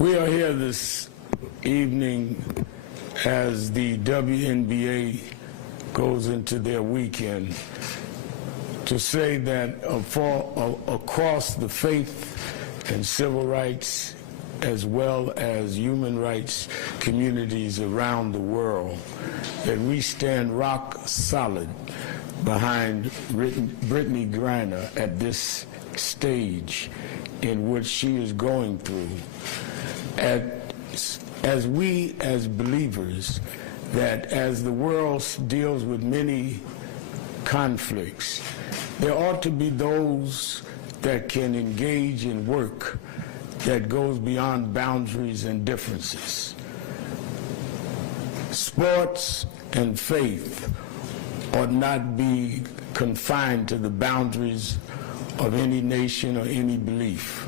We are here this evening as the WNBA goes into their weekend to say that across the faith and civil rights as well as human rights communities around the world, that we stand rock solid behind Brittney Griner at this stage in which she is going through. As we as believers, that as the world deals with many conflicts, there ought to be those that can engage in work that goes beyond boundaries and differences. Sports and faith ought not be confined to the boundaries of any nation or any belief.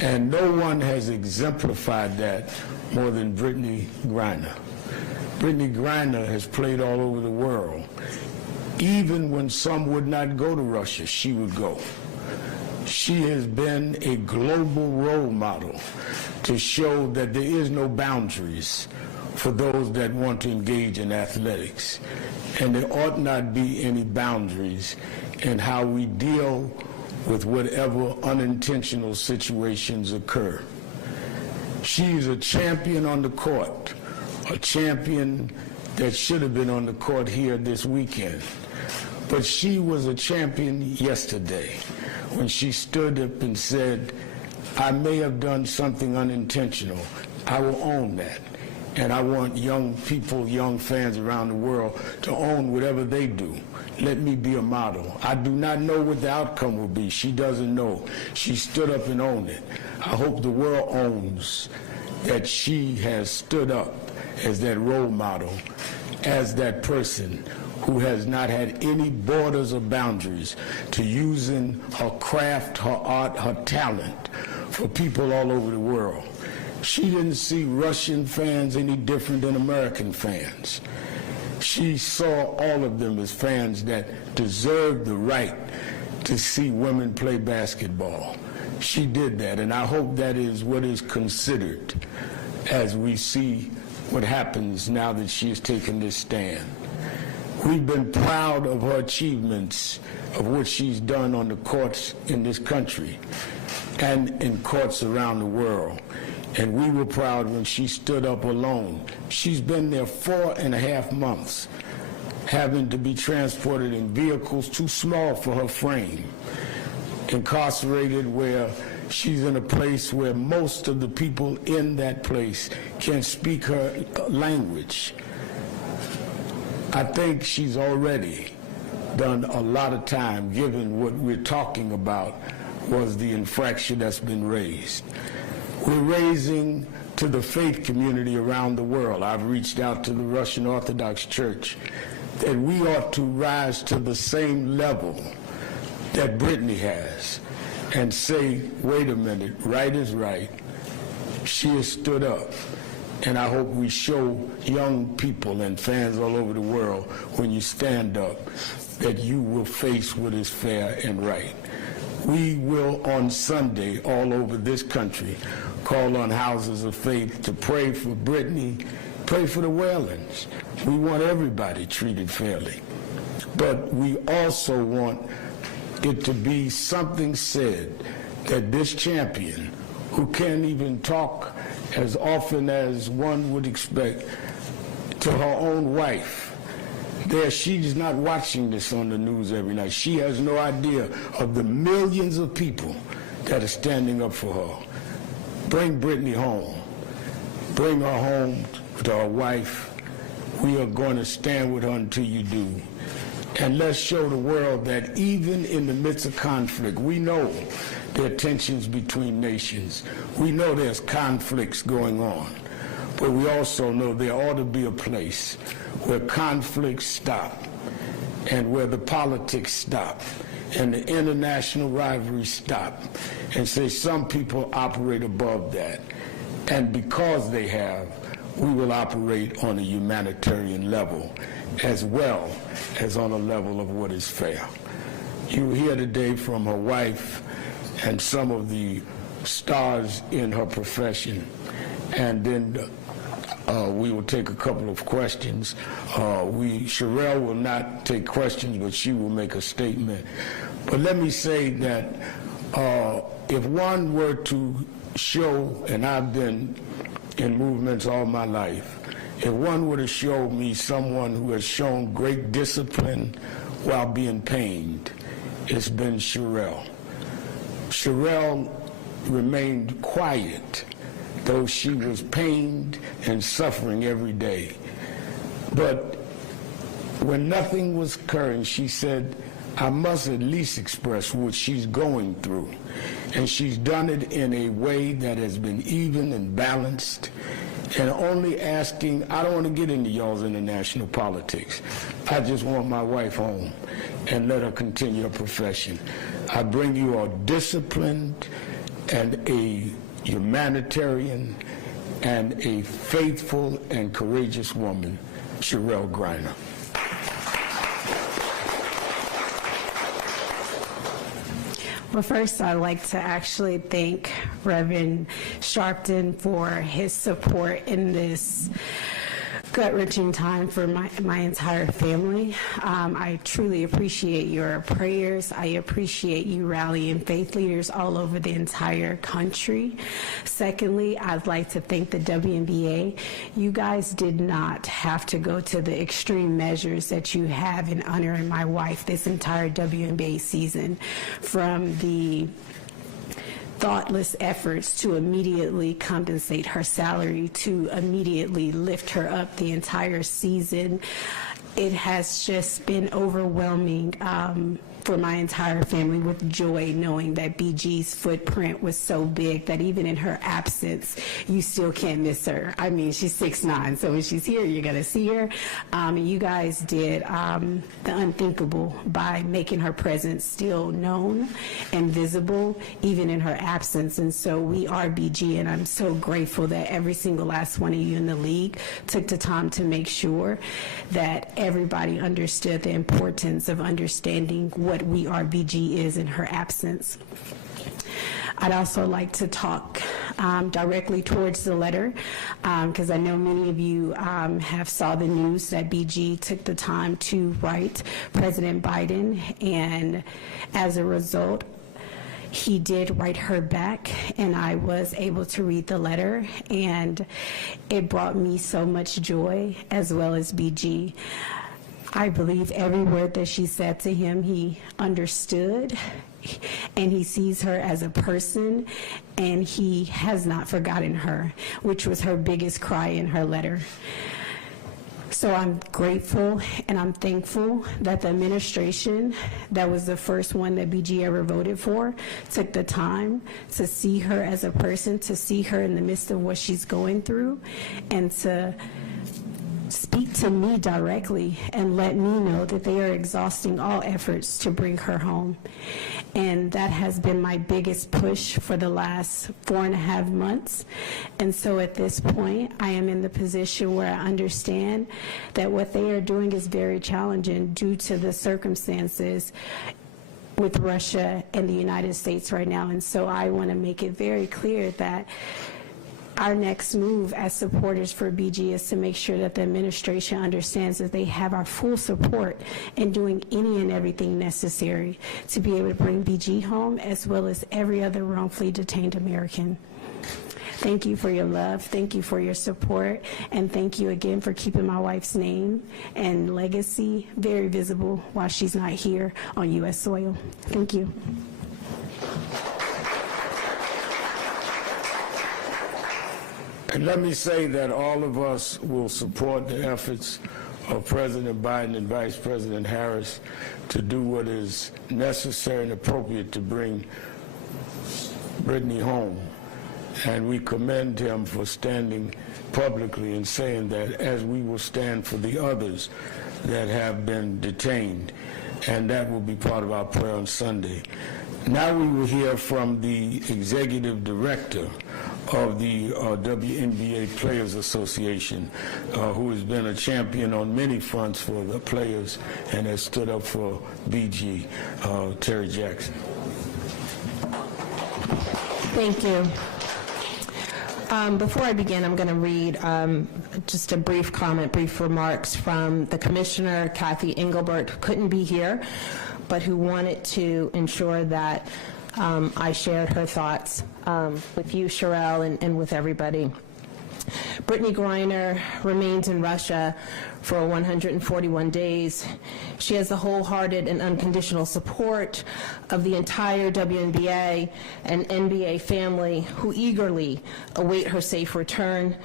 And no one has exemplified that more than Brittney Griner. Brittney Griner has played all over the world. Even when some would not go to Russia, she would go. She has been a global role model to show that there is no boundaries for those that want to engage in athletics. And there ought not be any boundaries in how we deal with whatever unintentional situations occur. She is a champion on the court, a champion that should have been on the court here this weekend. But she was a champion yesterday when she stood up and said, I may have done something unintentional. I will own that. And I want young people, young fans around the world to own whatever they do. Let me be a model. I do not know what the outcome will be. She doesn't know. She stood up and owned it. I hope the world owns that she has stood up as that role model, as that person who has not had any borders or boundaries to using her craft, her art, her talent for people all over the world. She didn't see Russian fans any different than American fans. She saw all of them as fans that deserved the right to see women play basketball. She did that, and I hope that is what is considered as we see what happens now that she has taken this stand. We've been proud of her achievements, of what she's done on the courts in this country and in courts around the world. And we were proud when she stood up alone. She's been there 4.5 months, having to be transported in vehicles too small for her frame, incarcerated where she's in a place where most of the people in that place can't speak her language. I think she's already done a lot of time, given what we're talking about was the infraction that's been raised. We're raising to the faith community around the world. I've reached out to the Russian Orthodox Church that we ought to rise to the same level that Brittney has and say, wait a minute, right is right. She has stood up. And I hope we show young people and fans all over the world, when you stand up, that you will face what is fair and right. We will on Sunday all over this country call on houses of faith to pray for Brittney, pray for the Whalens. We want everybody treated fairly. But we also want it to be something said that this champion, who can't even talk as often as one would expect, to her own wife, she's not watching this on the news every night. She has no idea of the millions of people that are standing up for her. Bring Brittney home. Bring her home to her wife. We are going to stand with her until you do. And let's show the world that even in the midst of conflict, we know there are tensions between nations. We know there's conflicts going on. But we also know there ought to be a place where conflicts stop and where the politics stop and the international rivalries stop, and say some people operate above that. And because they have, we will operate on a humanitarian level as well as on a level of what is fair. You hear today from her wife and some of the stars in her profession. And then we will take a couple of questions. Cherelle will not take questions, but she will make a statement. But let me say that if one were to show, and I've been in movements all my life, if one were to show me someone who has shown great discipline while being pained, it's been Cherelle. Cherelle remained quiet, though she was pained and suffering every day. But when nothing was occurring, she said, I must at least express what she's going through. And she's done it in a way that has been even and balanced, and only asking, I don't want to get into y'all's international politics. I just want my wife home and let her continue her profession. I bring you a disciplined and a humanitarian and a faithful and courageous woman, Cherelle Griner. Well, first, I'd like to actually thank Reverend Sharpton for his support in this gut-wrenching time for my entire family. I truly appreciate your prayers. I appreciate you rallying faith leaders all over the entire country. Secondly, I'd like to thank the WNBA. You guys did not have to go to the extreme measures that you have in honoring my wife this entire WNBA season, from the thoughtless efforts to immediately compensate her salary, to immediately lift her up the entire season. It has just been overwhelming for my entire family, with joy knowing that BG's footprint was so big that even in her absence, you still can't miss her. I mean, she's 6'9", so when she's here, you're going to see her. You guys did the unthinkable by making her presence still known and visible, even in her absence. And so we are BG, and I'm so grateful that every single last one of you in the league took the time to make sure that everybody understood the importance of understanding what We Are BG is in her absence. I'd also like to talk directly towards the letter, because I know many of you have saw the news that BG took the time to write President Biden, and as a result, he did write her back, and I was able to read the letter, and it brought me so much joy, as well as BG. I believe every word that she said to him, he understood, and he sees her as a person, and he has not forgotten her, which was her biggest cry in her letter. So I'm grateful and I'm thankful that the administration, that was the first one that BG ever voted for, took the time to see her as a person, to see her in the midst of what she's going through, and to speak to me directly and let me know that they are exhausting all efforts to bring her home. And that has been my biggest push for the last 4.5 months. And so at this point, I am in the position where I understand that what they are doing is very challenging due to the circumstances with Russia and the United States right now. And so I want to make it very clear that our next move as supporters for BG is to make sure that the administration understands that they have our full support in doing any and everything necessary to be able to bring BG home, as well as every other wrongfully detained American. Thank you for your love, thank you for your support, and thank you again for keeping my wife's name and legacy very visible while she's not here on U.S. soil. Thank you. And let me say that all of us will support the efforts of President Biden and Vice President Harris to do what is necessary and appropriate to bring Brittney home. And we commend him for standing publicly and saying that, as we will stand for the others that have been detained. And that will be part of our prayer on Sunday. Now we will hear from the executive director of the WNBA Players Association, who has been a champion on many fronts for the players and has stood up for BG, Terry Jackson. Thank you. Before I begin, I'm going to read just a brief comment, brief remarks from the Commissioner, Kathy Engelbert, who couldn't be here, but who wanted to ensure that I shared her thoughts with you, Cherelle, and with everybody. Brittney Griner remains in Russia for 141 days. She has the wholehearted and unconditional support of the entire WNBA and NBA family, who eagerly await her safe return.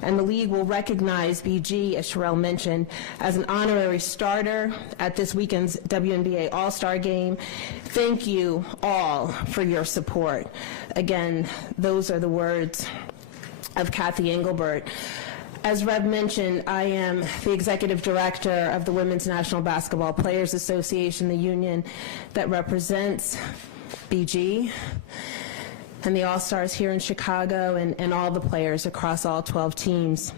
And the league will recognize BG, as Cherelle mentioned, as an honorary starter at this weekend's WNBA All-Star Game. Thank you all for your support. Again, those are the words of Kathy Engelbert. As Rev mentioned, I am the executive director of the Women's National Basketball Players Association, the union that represents BG and the All-Stars here in Chicago and all the players across all 12 teams.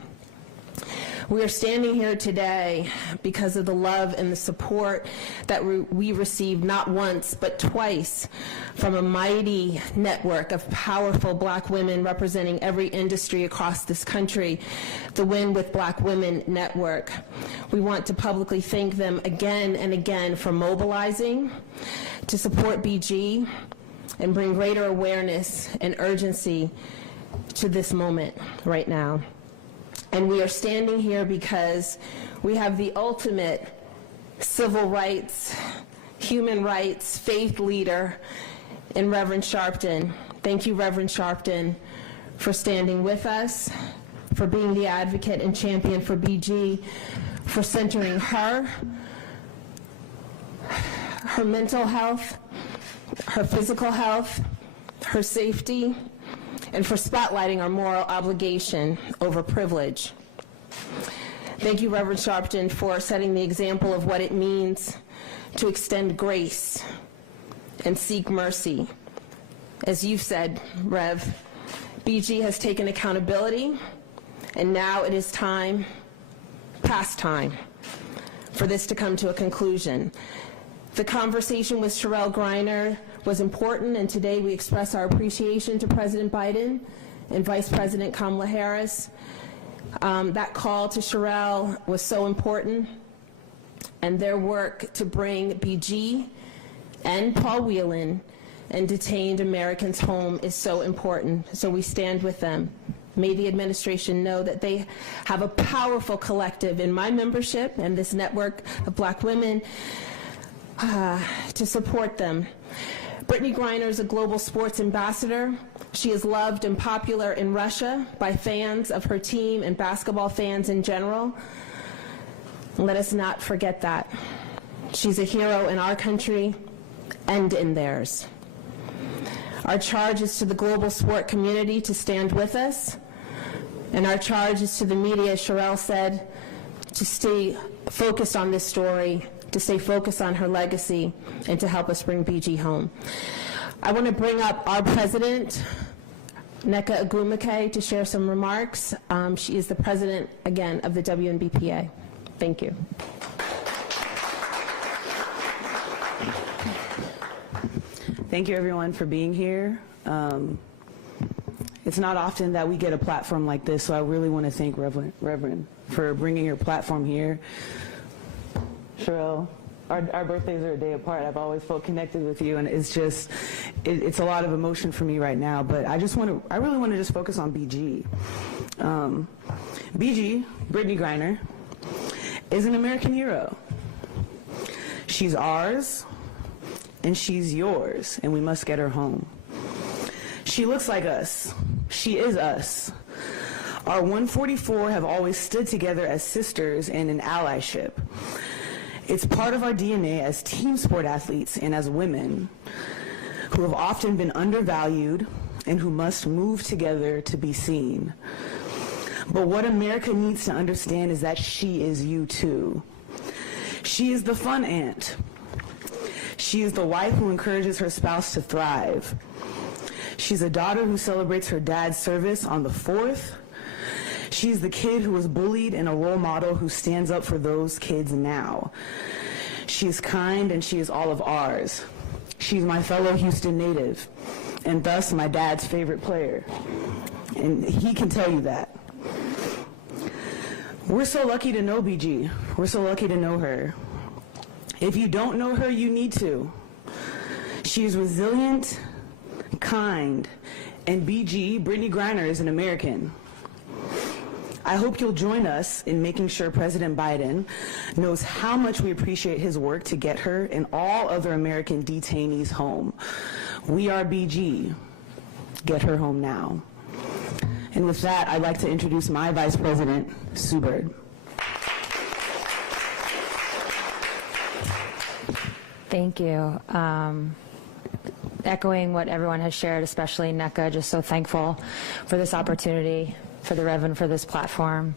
We are standing here today because of the love and the support that we received not once but twice from a mighty network of powerful Black women representing every industry across this country, the Win with Black Women Network. We want to publicly thank them again and again for mobilizing to support BG and bring greater awareness and urgency to this moment right now. And we are standing here because we have the ultimate civil rights, human rights, faith leader in Reverend Sharpton. Thank you, Reverend Sharpton, for standing with us, for being the advocate and champion for BG, for centering her mental health, her physical health, her safety, and for spotlighting our moral obligation over privilege. Thank you, Reverend Sharpton, for setting the example of what it means to extend grace and seek mercy. As you've said, Rev, BG has taken accountability, and now it is time, past time, for this to come to a conclusion. The conversation with Cherelle Griner was important, and today we express our appreciation to President Biden and Vice President Kamala Harris. That call to Cherelle was so important, and their work to bring BG and Paul Whelan and detained Americans home is so important, so we stand with them. May the administration know that they have a powerful collective in my membership and this network of Black women to support them. Brittney Griner is a global sports ambassador. She is loved and popular in Russia by fans of her team and basketball fans in general. Let us not forget that. She's a hero in our country and in theirs. Our charge is to the global sport community to stand with us, and our charge is to the media, as Cherelle said, to stay focused on this story, to stay focused on her legacy, and to help us bring BG home. I want to bring up our president, Nneka Agumake, to share some remarks. She is the president, again, of the WNBPA. Thank you. Thank you, everyone, for being here. It's not often that we get a platform like this, so I really want to thank Reverend for bringing your platform here. Cherelle, our birthdays are a day apart. I've always felt connected with you, and it's just, it's a lot of emotion for me right now, but I really want to just focus on BG. BG, Brittney Griner, is an American hero. She's ours, and she's yours, and we must get her home. She looks like us. She is us. Our 144 have always stood together as sisters and in allyship. It's part of our DNA as team sport athletes and as women who have often been undervalued and who must move together to be seen. But what America needs to understand is that she is you too. She is the fun aunt. She is the wife who encourages her spouse to thrive. She's a daughter who celebrates her dad's service on the 4th. She's the kid who was bullied and a role model who stands up for those kids now. She's kind and she is all of ours. She's my fellow Houston native. and thus my dad's favorite player. And he can tell you that. We're so lucky to know BG. We're so lucky to know her. If you don't know her, you need to. She's resilient, kind, and BG, Brittney Griner, is an American. I hope you'll join us in making sure President Biden knows how much we appreciate his work to get her and all other American detainees home. We are BG. Get her home now. And with that, I'd like to introduce my Vice President, Sue Bird. Thank you. Echoing what everyone has shared, especially NECA, just so thankful for this opportunity, for the Reverend, for this platform.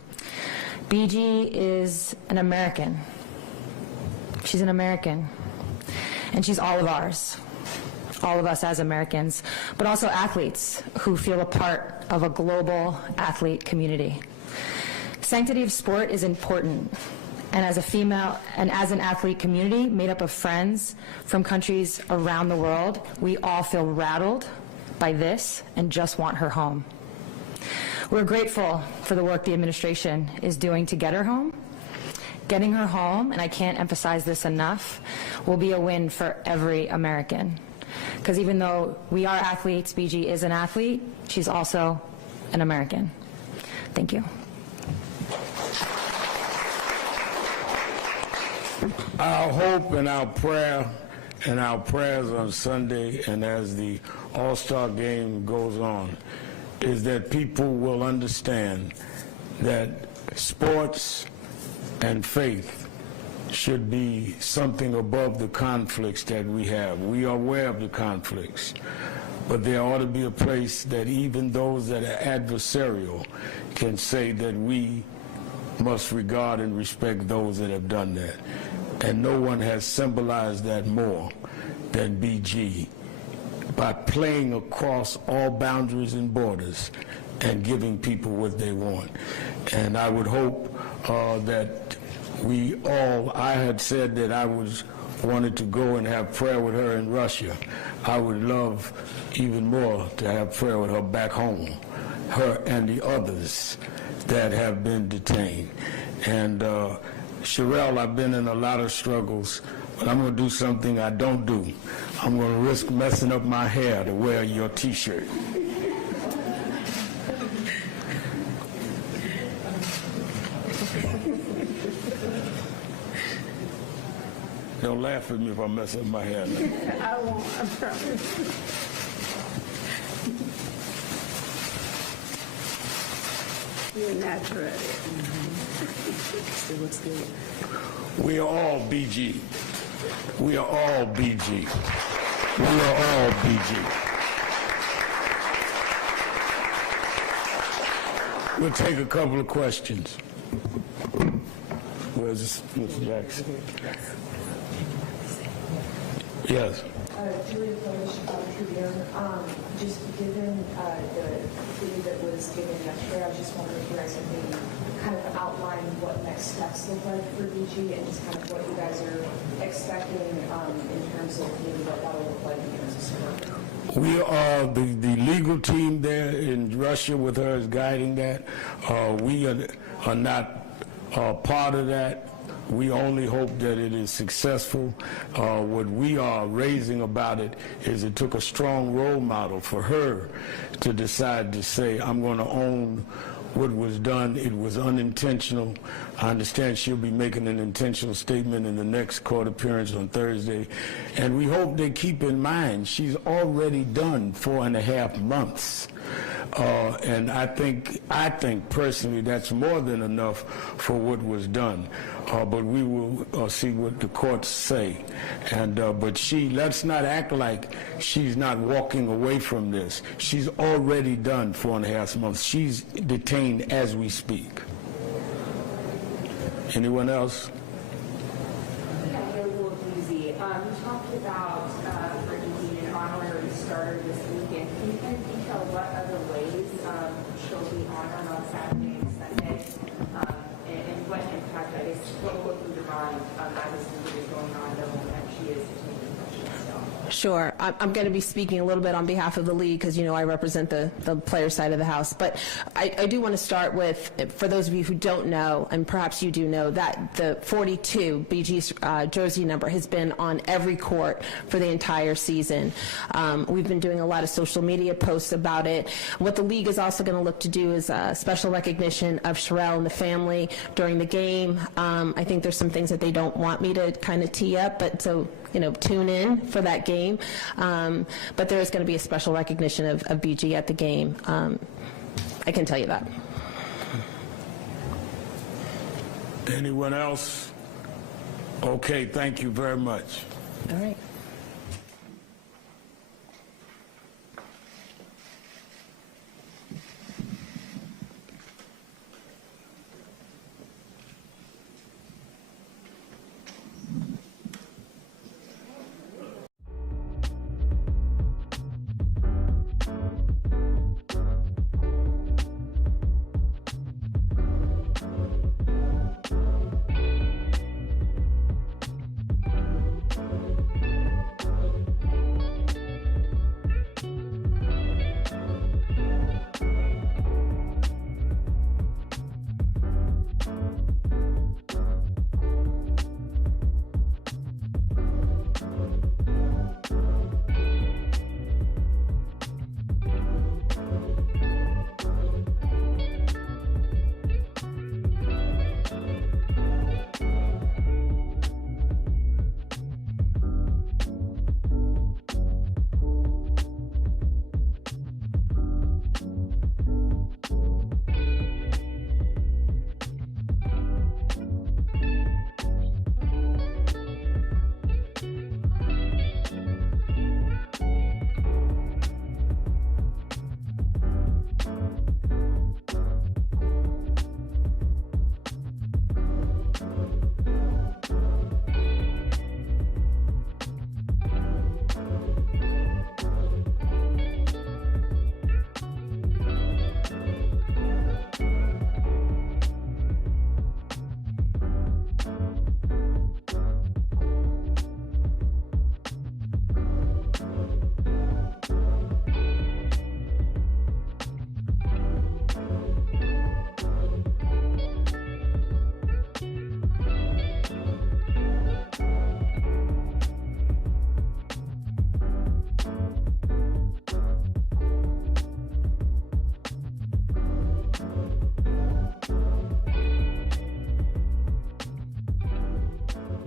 BG is an American. She's an American. And she's all of ours, all of us as Americans, but also athletes who feel a part of a global athlete community. Sanctity of sport is important. And as a female and as an athlete community made up of friends from countries around the world, we all feel rattled by this and just want her home. We're grateful for the work the administration is doing to get her home. Getting her home, and I can't emphasize this enough, will be a win for every American. Because even though we are athletes, BG is an athlete, she's also an American. Thank you. Our hope and our prayer and our prayers on Sunday and as the All-Star game goes on is that people will understand that sports and faith should be something above the conflicts that we have. We are aware of the conflicts, but there ought to be a place that even those that are adversarial can say that we must regard and respect those that have done that. And no one has symbolized that more than BG by playing across all boundaries and borders and giving people what they want. And I would hope that we all, I had said that I wanted to go and have prayer with her in Russia. I would love even more to have prayer with her back home, her and the others that have been detained. And Cherelle, I've been in a lot of struggles, but I'm going to do something I don't do. I'm going to risk messing up my hair to wear your T-shirt. Don't laugh at me if I mess up my hair. I won't, I promise. You're natural at it. Still looks good. We are all BG. We are all BG. We are all BG. We'll take a couple of questions. Where's Mr. Jackson? Yes. Julia Polish, Tribune. Just given the fee that was given yesterday, I was just wondering if you guys have maybe kind of outline what next steps look like for BG and just kind of what you guys are expecting in terms of maybe what that will look like in terms of support. We are the legal team there in Russia with her is guiding that. We are not part of that. We only hope that it is successful. What we are raising about it is it took a strong role model for her to decide to say, I'm going to own what was done. It was unintentional. I understand she'll be making an intentional statement in the next court appearance on Thursday. And we hope they keep in mind she's already done 4.5 months. And I think personally that's more than enough for what was done. But we will see what the courts say. And but let's not act like she's not walking away from this. She's already done 4.5 months. She's detained as we speak. Anyone else? Yeah, real easy. You talked about Brittney being an honorary starter this weekend. Can you kind of detail what other ways she'll be honored on Saturday and Sunday, and what impact, what will go through your mind as this movie is going on, knowing that she is taking questions still? Sure. I'm going to be speaking a little bit on behalf of the league because, you know, I represent the player side of the house. But I do want to start with, for those of you who don't know, and perhaps you do know, that the 42 BG's jersey number has been on every court for the entire season. We've been doing a lot of social media posts about it. What the league is also going to look to do is a special recognition of Cherelle and the family during the game. I think there's some things that they don't want me to kind of tee up, but so, you know, tune in for that game. But there is going to be a special recognition of BG at the game. I can tell you that. Anyone else? Okay, thank you very much. All right.